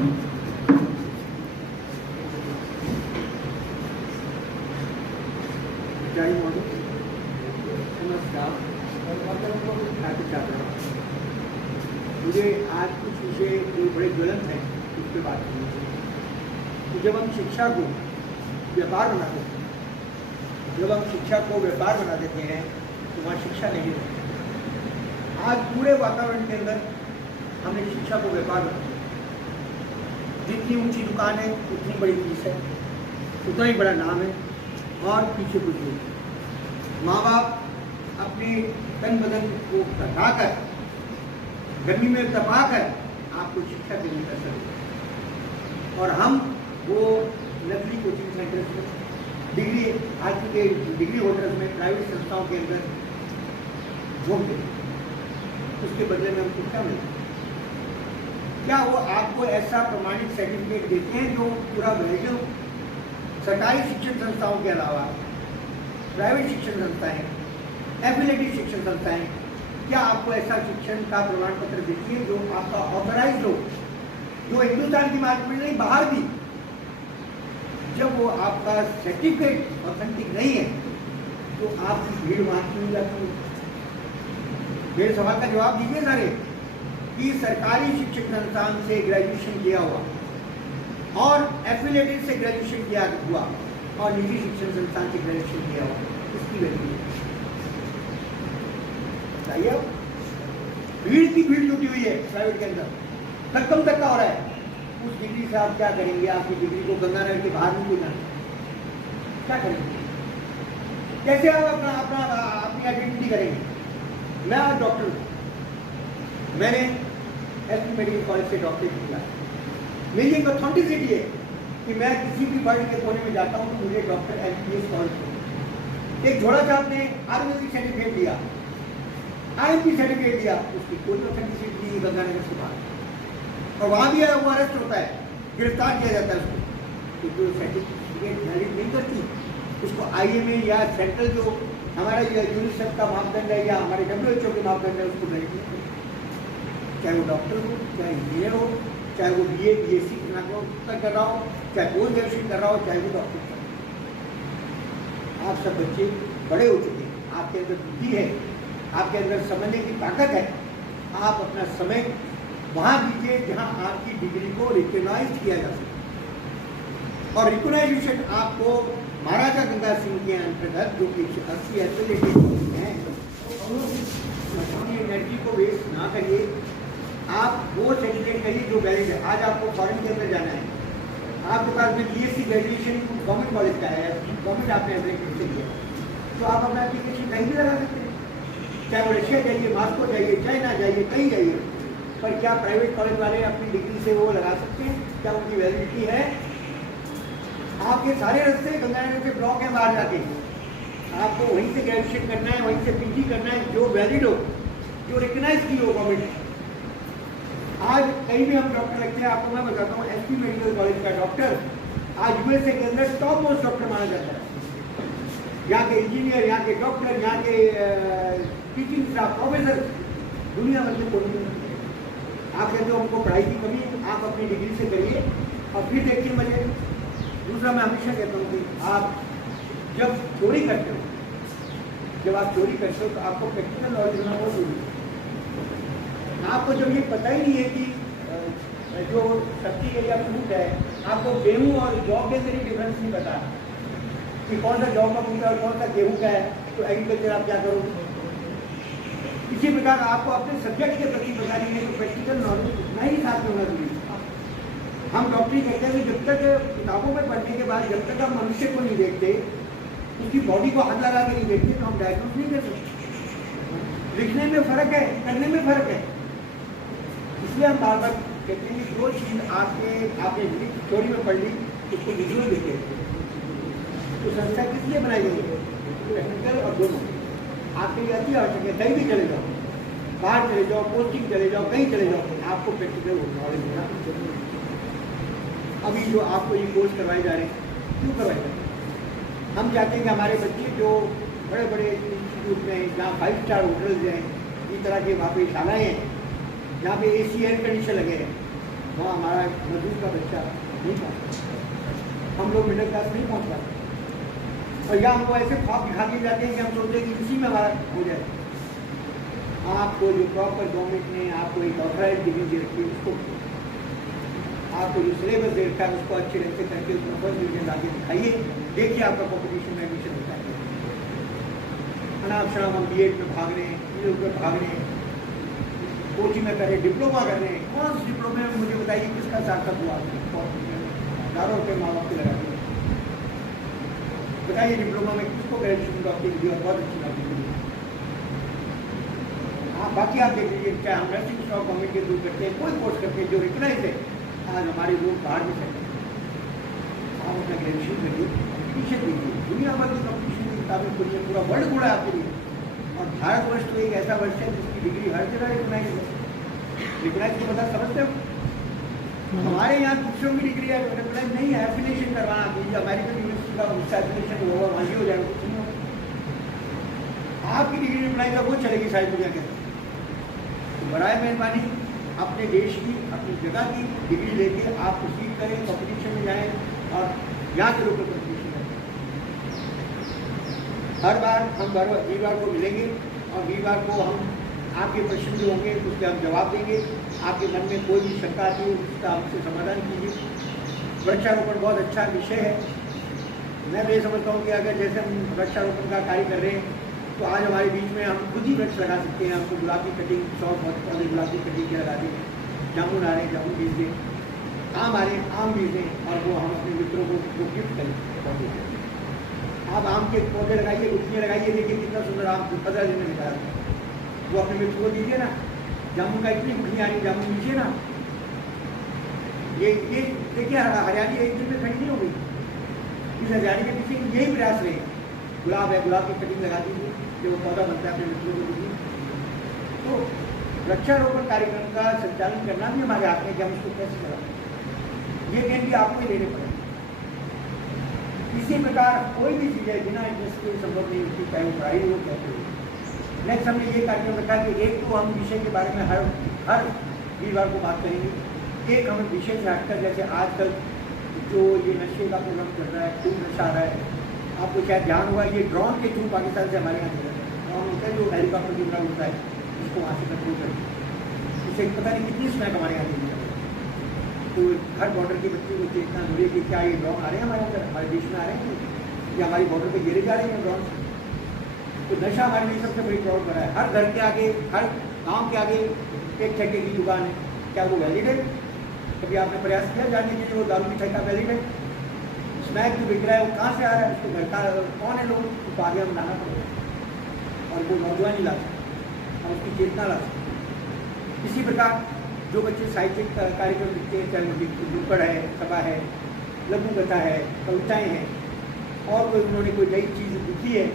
जय महोदय, नमस्कार। मुझे आज कुछ विषय जो बड़े ज्वलंत हैं उस पर बात करनी चाहिए। तो जब हम शिक्षा को व्यापार बना देते हैं, जब हम शिक्षा को व्यापार बना देते हैं तो वहाँ शिक्षा नहीं रहती। आज पूरे वातावरण के अंदर हमने शिक्षा को व्यापार बना दिया। जितनी ऊंची दुकान है उतनी बड़ी फीस है, उतना ही बड़ा नाम है और पीछे कुछ नहीं। माँ बाप अपने तन बदन को कटाकर, गर्मी में तपाकर आपको शिक्षा देने का सर, और हम वो नकली कोचिंग सेंटर्स में, डिग्री आज के डिग्री होल्डर्स में, प्राइवेट संस्थाओं के अंदर झोंक देते। उसके बदले में हमको क्या मिलता है? क्या वो आपको ऐसा प्रमाणित सर्टिफिकेट देते हैं जो पूरा वैल्यू सरकारी शिक्षण संस्थाओं के अलावा प्राइवेट शिक्षण संस्थाएं, एफिलेटेड शिक्षण संस्थाएं, क्या आपको ऐसा शिक्षण का प्रमाण पत्र देती है जो आपका ऑथराइज्ड हो, जो हिंदुस्तान की मार्केट में नहीं, बाहर भी? जब वो आपका सर्टिफिकेट ऑथेंटिक नहीं है तो आपकी भीड़ वहां क्यों जाती है? मेरे सवाल का जवाब दीजिए सारे, कि सरकारी शिक्षण संस्थान से ग्रेजुएशन किया हुआ और एफिलेटेड से ग्रेजुएशन किया हुआ और निजी शिक्षण संस्थान से ग्रेजुएशन किया हुआ, इसकी वैल्यू बताइए। भीड़ की भीड़ जुटी हुई है प्राइवेट के अंदर, धक्कम धक्का हो रहा है। उस डिग्री से आप क्या करेंगे? आपकी डिग्री को गंगानगर के बाहर नहीं देना, क्या करेंगे? कैसे आप अपनी आइडेंटिटी करेंगे? मैं आज डॉक्टर हूँ, मैंने एसपी मेडिकल कॉलेज से डॉक्टरेट किया। मेरी एक ऑथेंटिसिटी है कि मैं किसी भी वर्ल्ड के कोने में जाता हूँ तो मुझे डॉक्टर एमपीएस कॉलेज, एक झोला छाप ने आयुर्वेदिक सर्टिफिकेट दिया, आईएमपी सर्टिफिकेट दिया, उसकी कोई ऑथेंटिसिटी नहीं गंगानगर से बाहर। और वहाँ भी वो अरेस्ट होता है, गिरफ्तार किया जाता है उसको, क्योंकि वो सर्टिफिकेट वैलिड नहीं करती। उसको आईएमए या सेंट्रल जो हमारा यूनिसेफ का मापदंड है या हमारे WHO के मापदंड है, उसको वैलिड नहीं करती। चाहे वो डॉक्टर हो, चाहे इंजीनियर हो, चाहे वो BA BSc कर रहा हो, चाहे पोस्ट ग्रेजुएशन कर रहा हो, चाहे वो डॉक्टर कर रहा हो। आप सब बच्चे बड़े हो चुके हैं, आपके अंदर बुद्धि है, आपके अंदर समझने की ताकत है। आप अपना समय वहाँ दीजिए जहाँ आपकी डिग्री को रिकॉग्नाइज किया जा सके। और रिकॉग्नाइजेशन आपको महाराजा गंगा सिंह के अंतर्गत जो कि 80 एफिलिएटेड हैं, अपनी एनर्जी को वेस्ट ना करिए। आप वो सर्टिफिकेट करिए जो वैलिड है। आज आपको फॉरेन के अंदर जाना है, आपके पास में BSc ग्रेजुएशन गवर्नमेंट कॉलेज का है, गवर्नमेंट आपने एप्लीकेशन से किया, तो आप अपना एप्लीकेशन कहीं भी लगा सकते हैं। चाहे वो रशिया जाइए, मॉस्को जाइए, चाइना जाइए, कहीं जाइए। पर क्या प्राइवेट कॉलेज वाले अपनी डिग्री से वो लगा सकते हैं? क्या उनकी वैलिडिटी है? आपके सारे रास्ते गंगानगर से ब्लॉक है बाहर जाके, आपको वहीं से ग्रेजुएशन करना है, वहीं से PG करना है, जो वैलिड हो, जो रिकग्नाइज की हो गवर्नमेंट। आज कहीं भी हम डॉक्टर लगते हैं, आपको मैं बताता हूँ, एसपी मेडिकल कॉलेज का डॉक्टर आज USA के अंदर टॉप मोस्ट डॉक्टर माना जाता है। यहाँ के इंजीनियर, यहाँ के डॉक्टर, यहाँ के टीचिंग स्टाफ, प्रोफेसर दुनिया भर में कोई नहीं। आप कहते हो हमको पढ़ाई की कमी, आप अपनी डिग्री से करिए और फिर देखिए मजे। दूसरा, मैं हमेशा कहता हूँ कि आप जब चोरी करते हो, जब आप चोरी करते हो तो आपको प्रैक्टिकल नॉलेज होना बहुत जरूरी है। आपको जब ये पता ही नहीं है कि जो सब्जी है या फ्रूट है, आपको गेहूँ और जौ के अंदर ही डिफरेंस नहीं पता कि कौन सा जौ का फ्रूट है और कौन सा गेहूँ का है, तो एग्रीकल्चर आप क्या करोगे? इसी प्रकार आपको अपने सब्जेक्ट के प्रति पता नहीं है तो प्रैक्टिकल नॉलेज उतना ही साथ में होना चाहिए। हम डॉक्टरी कहते हैं कि जब तक किताबों में पढ़ने के बाद जब तक हम मनुष्य को नहीं देखते, उसकी बॉडी को हाथ लगा के नहीं देखते, तो हम डायग्नोस नहीं कर सकते। लिखने में फर्क है, करने में फर्क है। इसलिए हम बार बार कहते हैं कि जो चीज़ आपने थ्योरी में पढ़ ली, उसको विजुअल देखे। तो संस्था किस लिए बनाई गई है? टेक्निकल और दोनों आपके लिए अति आवश्यक है। कहीं भी चले जाओ, बाहर चले जाओ, पोस्टिंग चले जाओ, कहीं चले जाओ, आपको प्रैक्टिकल नॉलेज होना जरूरी है। अभी जो आपको ये कोर्स करवाए जा रहे हैं, क्यों करवाए जा रहे हैं? हम चाहते हैं कि हमारे बच्चे जो बड़े बड़े इंस्टीट्यूट में, जहाँ 5 स्टार होटल्स हैं, इस तरह के वहाँ पे शालाएँ हैं, जहाँ पे AC एयर कंडीशन लगे हैं, वहाँ हमारा मजदूर का बच्चा नहीं पहुँच पाता, हम लोग मिडिल क्लास नहीं पहुँच पाते। और या हमको ऐसे ख्वाब दिखा दिए जाते हैं कि हम सोचते हैं कि इसी में हमारा हो जाए। आपको जो प्रॉपर गवर्नमेंट ने आपको एक ऑथराइज डिग्री दे रखी है, उसको आपको जो सिलेबस दे रखा है उसको अच्छे ढंग से करके उसमें फर्स्ट डिवीजन आगे दिखाइए, देखिए आपका कॉम्पिटिशन में एडमिशन होता है। अनाप शनाप हम BEd में भाग रहे हैं, इन में भाग रहे हैं, कोचिंग में कर रहे हैं, डिप्लोमा कर रहे हैं। कौन से डिप्लोमे में मुझे बताइए किसका सार्थक हुआ? हज़ारों रुपये माँ बाप के लगा दिए। बताइए डिप्लोमा में किसको ग्रेजुएशन डॉक्टरी दी और बहुत अच्छी डॉक्टरी दी। हाँ, बाकी आप देख लीजिए, क्या हम नर्सिंग स्टॉक गवर्नमेंट के थ्रू करते हैं, कोई कोर्स करते हैं जो रिकग्नाइज है, आज हमारे लोग बाहर में चलते हैं। आप अपना ग्रेजुएशन करिए, कॉम्पिटिशन दीजिए, दुनिया भर की कॉम्पिटिशन की किताबें खोलिए, पूरा वर्ल्ड घूरा आपके लिए। और भारतवर्ष तो एक ऐसा वर्ष है जिसकी डिग्री हर जगह रिकग्नाइज है। रिकग्नाइज की मतलब समझते हो? हमारे यहाँ दूसरों की डिग्री है, रिकग्नाइज नहीं है। एफिलिएशन करवाना दीजिए, अमेरिकन यूनिवर्सिटी का उसका एफिलिएशन होगा, वहीं हो जाएगा, कुछ नहीं होगा। आपकी डिग्री रिकग्नाइज है, वो चलेगी सारी दुनिया के अंदर। बराए मेहरबानी अपने देश की, अपनी जगह की डिग्री लेके आप प्रोसीड करें, कॉम्पिटिशन में जाएं और यहाँ के लोकल कॉम्पिटिशन करें। हर बार हम वीरवार को मिलेंगे और वीरवार को हम आपके प्रश्न जो होंगे उसके हम जवाब देंगे। आपके मन में कोई भी शंका आती है उसका हमसे समाधान कीजिए। वृक्षारोपण बहुत अच्छा विषय है। मैं तो ये समझता हूँ कि अगर जैसे हम वृक्षारोपण का कार्य कर रहे हैं तो आज हमारे बीच में हम खुद ही वृक्ष लगा सकते हैं। हमको गुलाब की कटिंग 100 पौधे गुलाब की कटिंग के लगा दें, जामुन आ रहे हैं जामुन बीज दें, आम आ रहे हैं आम बीज दें और वो हम अपने मित्रों को गिफ्ट करें पौधे। आप आम के पौधे लगाइए, गुठलियाँ लगाइए, देखिए कितना सुंदर आम 15 दिन में निकाल है। वो अपने मित्र को दीजिए ना। जामुन का इतनी गुठलियाँ आ रही, जामुन लीजिए ना। ये देखिए हरियाली एक दिन में खड़ी नहीं हो गई। इस हरियाली के पीछे यही प्रयास रहे। गुलाब है, गुलाब की कटिंग लगा दीजिए, जो पौधा बनता है अपने मित्रों को दीजिए। तो वृक्षारोपण कार्यक्रम का संचालन करना भी हमारे हाथ में कि हम उसको कैसे कराएं। ये गेम भी आपको ही लेने पड़ेंगे। इसी प्रकार कोई भी चीज़ है बिना इंटरेस्ट के संभव नहीं होती, चाहे वो पढ़ाई हो कहते हो। नेक्स्ट हमने ये कार्यक्रम रखा कि एक तो हम विषय के बारे में हर वीरवार को बात करेंगे। एक हम विषय से हटकर, जैसे आजकल जो ये नशे का प्रोग्राम चल रहा है, खूब नशा आ रहा है, आपको शायद ध्यान हुआ ये ड्रोन के थ्रू पाकिस्तान से हमारे यहाँ चल रहा है। ड्रोन होता है जो हेलीकॉप्टर की तरह होता है, इसको वहाँ से कंट्रोल करके इसे पता नहीं कितनी स्मैक हमारे यहाँ देनी है। तो हर बॉर्डर के बच्चे को चेतना हो रही है कि क्या ये ड्रोन आ रहे हैं हमारे अंदर, हमारे देश में आ रहे हैं या हमारी बॉर्डर पर गिरे जा रहे हैं ड्रोन। तो नशा हमारे लिए सबसे बड़ी प्रॉब्लम बना है। हर घर के आगे, हर गाँव के आगे एक ठेके की दुकान है। क्या वो वैलिड है? कभी आपने प्रयास किया जानने के लिए वो दारू की ठेका वैलिड है? स्मैक जो बिक रहा है वो कहाँ से आ रहा है? उसको घर का कौन है? लोग उसको आगे हम लाना पड़ेगा और वो नौजवान ही ला सकते और उसकी चेतना ला सकते। इसी प्रकार जो बच्चे साहित्यिक कार्यक्रम लिखते हैं, चाहे वो नुक्कड़ है, सभा है, लघु कथा है, कविताएँ हैं और कोई उन्होंने कोई नई चीज़ लिखी है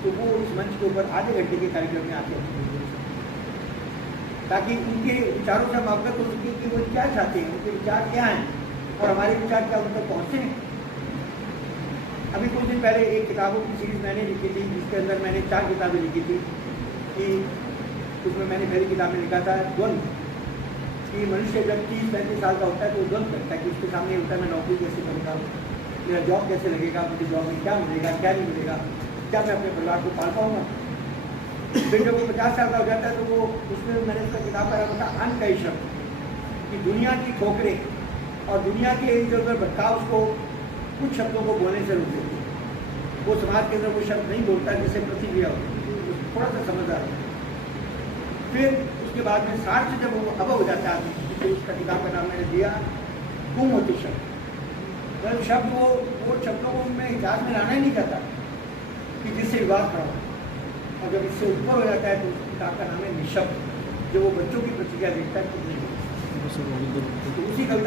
तो वो उस मंच के ऊपर आधे घंटे के कार्यक्रम में आते हैं, ताकि उनके विचारों से हम अवगत हो सके कि वो क्या चाहते हैं, उनके विचार क्या हैं और हमारे विचार क्या उन तक पहुँचे। अभी कुछ दिन पहले एक किताबों की सीरीज़ मैंने लिखी थी, जिसके अंदर मैंने 4 किताबें लिखी थी। कि उसमें मैंने पहली किताब में लिखा था द्वंद्व, कि मनुष्य जब 30-35 साल का होता है तो द्वंद्व करता है कि उसके सामने होता है मैं नौकरी कैसे करूँगा, मेरा जॉब कैसे लगेगा, मुझे जॉब में क्या मिलेगा, क्या नहीं मिलेगा, क्या मैं अपने परिवार को पाल पाऊँगा। फिर जब वो 50 साल का हो जाता है तो वो उसमें मैंने उसका किताब का नाम था अंत का ही शब्द, कि दुनिया की ठोकरें और दुनिया के इधर उधर भटकाव उसको कुछ शब्दों को बोलने से रोक देती है। वो समाज के अंदर वो शब्द नहीं बोलता जिससे प्रतिक्रिया होती, थोड़ा सा समझदार है। फिर उसके बाद में 60 से जब वो अब हो जाता है आदमी, तो उसका किताब का नाम मैंने दिया गुम होते शब्द। मतलब शब्द वो शब्दों को मैं इतिहास में लाना ही नहीं चाहता कि जिससे विवाद खड़ा हो, और जब इससे ऊपर हो जाता है तो उस किताब का नाम है निशब्द, जो वो बच्चों की प्रतिक्रिया देखता है तो नहीं। तो उसी कविता